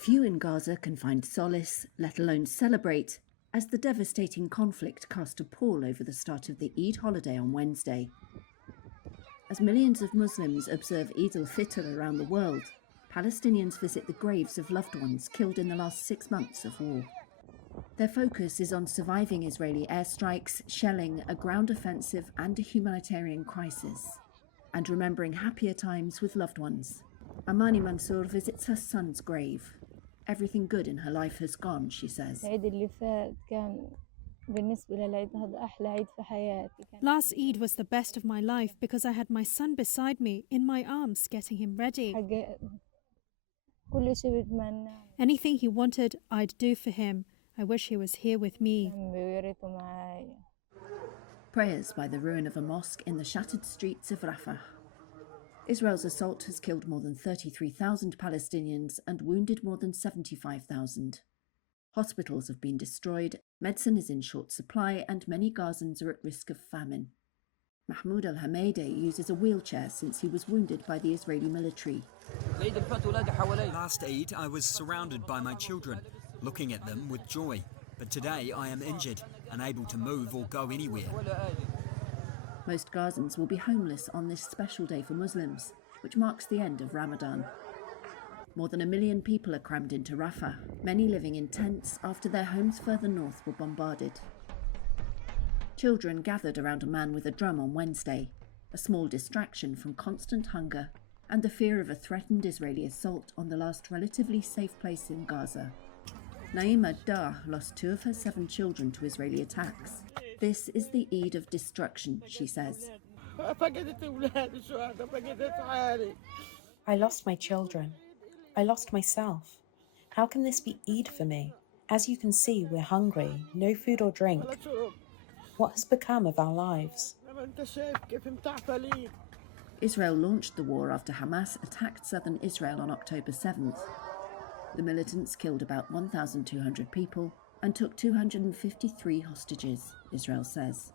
Few in Gaza can find solace, let alone celebrate, as the devastating conflict cast a pall over the start of the Eid holiday on Wednesday. As millions of Muslims observe Al-Fitr around the world, Palestinians visit the graves of loved ones killed in the last 6 months of war. Their focus is on surviving Israeli airstrikes, shelling, a ground offensive and a humanitarian crisis, and remembering happier times with loved ones. Amani Mansour visits her son's grave. Everything good in her life has gone, she says. Last Eid was the best of my life because I had my son beside me in my arms getting him ready. Anything he wanted, I'd do for him. I wish he was here with me. Prayers by the ruin of a mosque in the shattered streets of Rafah. Israel's assault has killed more than 33,000 Palestinians and wounded more than 75,000. Hospitals have been destroyed, medicine is in short supply, and many Gazans are at risk of famine. Mahmoud al-Hamidi uses a wheelchair since he was wounded by the Israeli military. Last Eid, I was surrounded by my children, looking at them with joy. But today I am injured, unable to move or go anywhere. Most Gazans will be homeless on this special day for Muslims, which marks the end of Ramadan. More than 1 million people are crammed into Rafah, many living in tents after their homes further north were bombarded. Children gathered around a man with a drum on Wednesday, a small distraction from constant hunger and the fear of a threatened Israeli assault on the last relatively safe place in Gaza. Naima Dah lost 2 of her 7 children to Israeli attacks. This is the Eid of destruction, she says. I lost my children. I lost myself. How can this be Eid for me? As you can see, we're hungry, no food or drink. What has become of our lives? Israel launched the war after Hamas attacked southern Israel on October 7th. The militants killed about 1,200 people and took 253 hostages, Israel says.